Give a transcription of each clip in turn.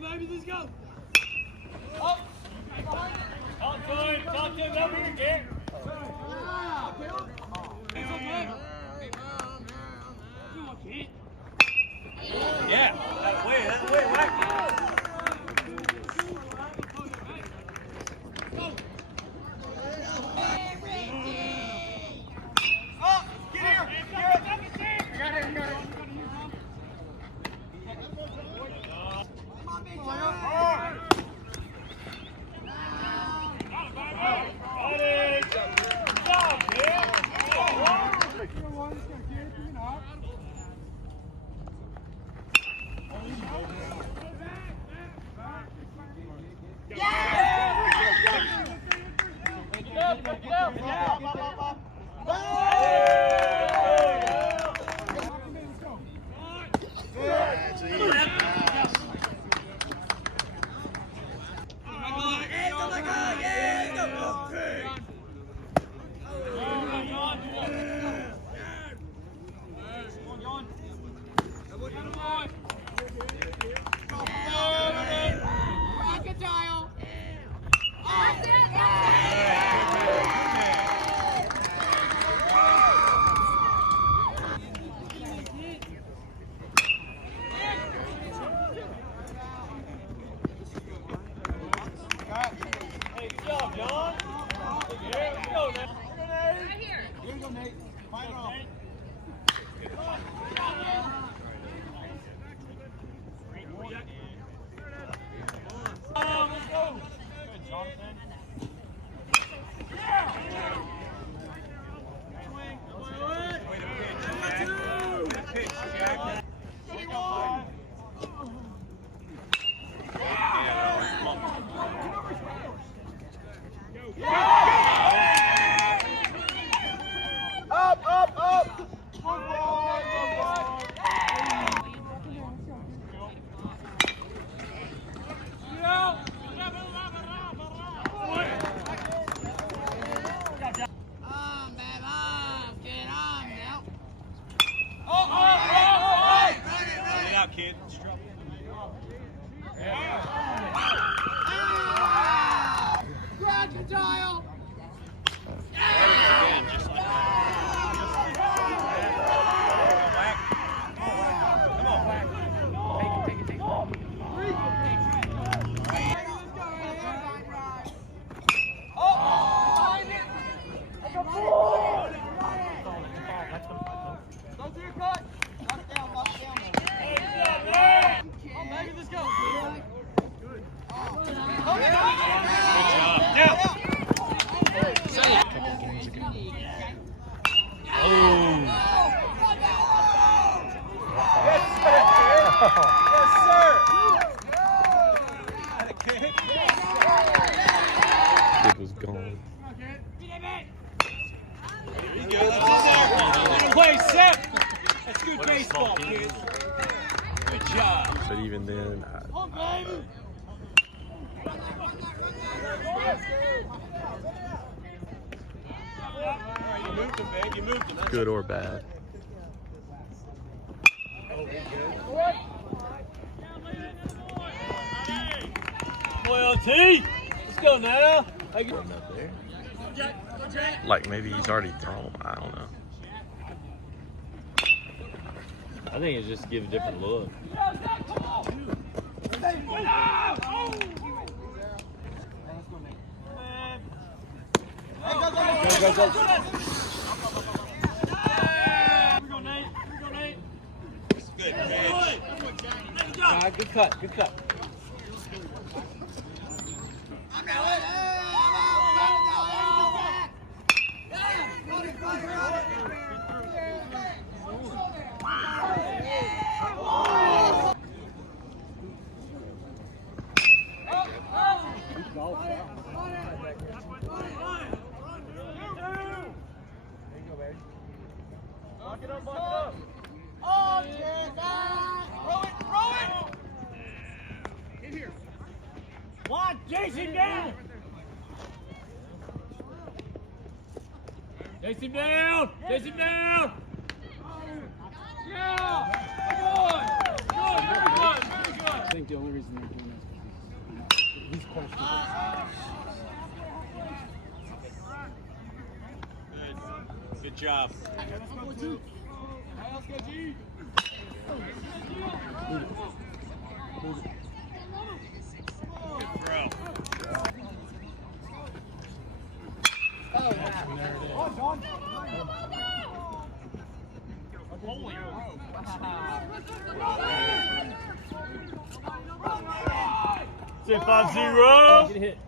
Baby, let's go. Talk to him over here, Garrett. Yeah, that way, whack. Oh, get here, Garrett. I got it. Kid. Crocodile! It was gone. He's good. Let him play, Seth. That's good baseball, kids. Good job. But even then, You moved him, babe. You moved him. That's good or bad. Loyalty. Let's go now. Like maybe he's already thrown. I don't know. I think it's just to give a different look. good. Good cut. Good cut. Oh, yeah, throw it! In here. Jason down! Chase him down! Chase him down! Yeah! Good! Good! Very good! Very good! I think the only reason they're doing this is he's questionable. Good job. Good throw. Say 5-0. Get a hit.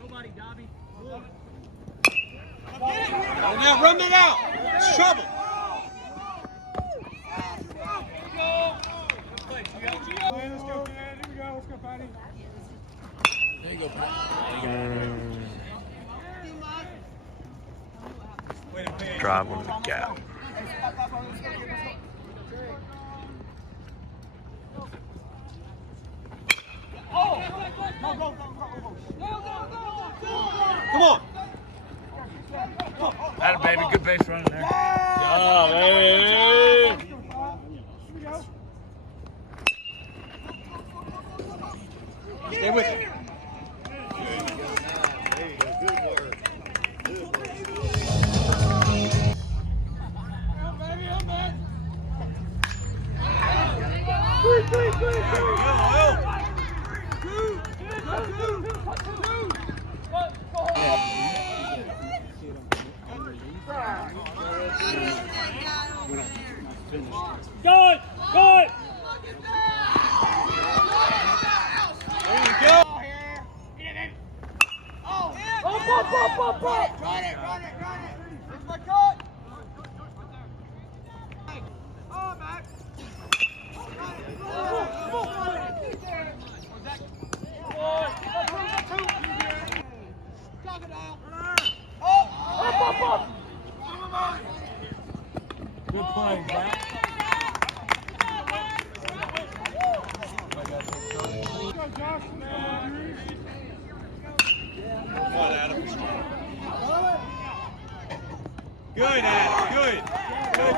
Nobody, Dobby. Now run it out. It's trouble. Let's go, man. Here we go. Let's go, Patty. There you go, Pat. Drive on the gap. Come on. Atta baby, good base running there. Yeah, baby. Stay with it. Good! Good! There you go. Run it! It's my cut! Oh, Max! Good play, Matt. Come on, Adam. Good, Adam. Good. Good.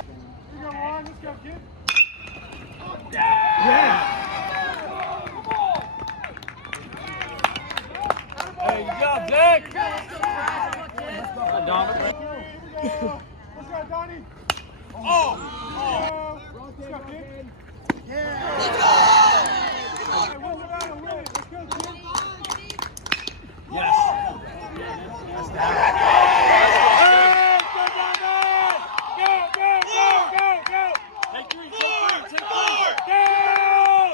Here we go, Ron. Let's go, kid. Hey, good job, Zach. Here we go. Let's go, Donnie. Oh! Let's go, kid. Yeah! Hey, win the battle, win it. Let's go, kid. Yes. Take three, take four. Down!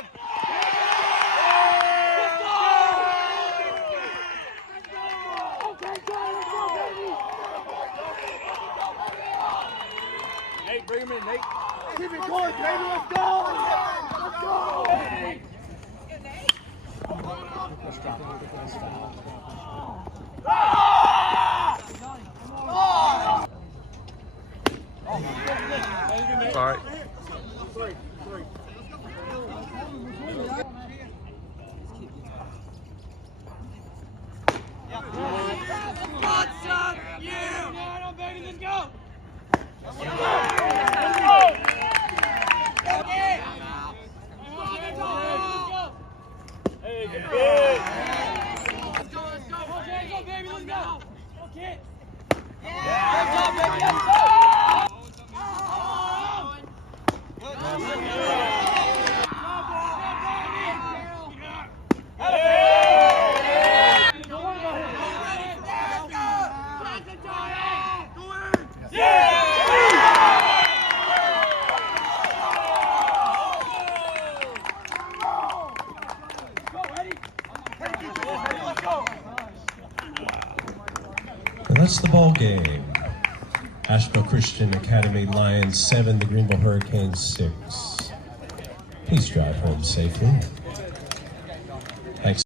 Nate, bring him in, Nate. Keep it going, baby. Let's go! Let's go! Sorry. Hey, good big. What's the ball game? Asheville Christian Academy Lions 7, the Greenville Hurricanes 6. Please drive home safely.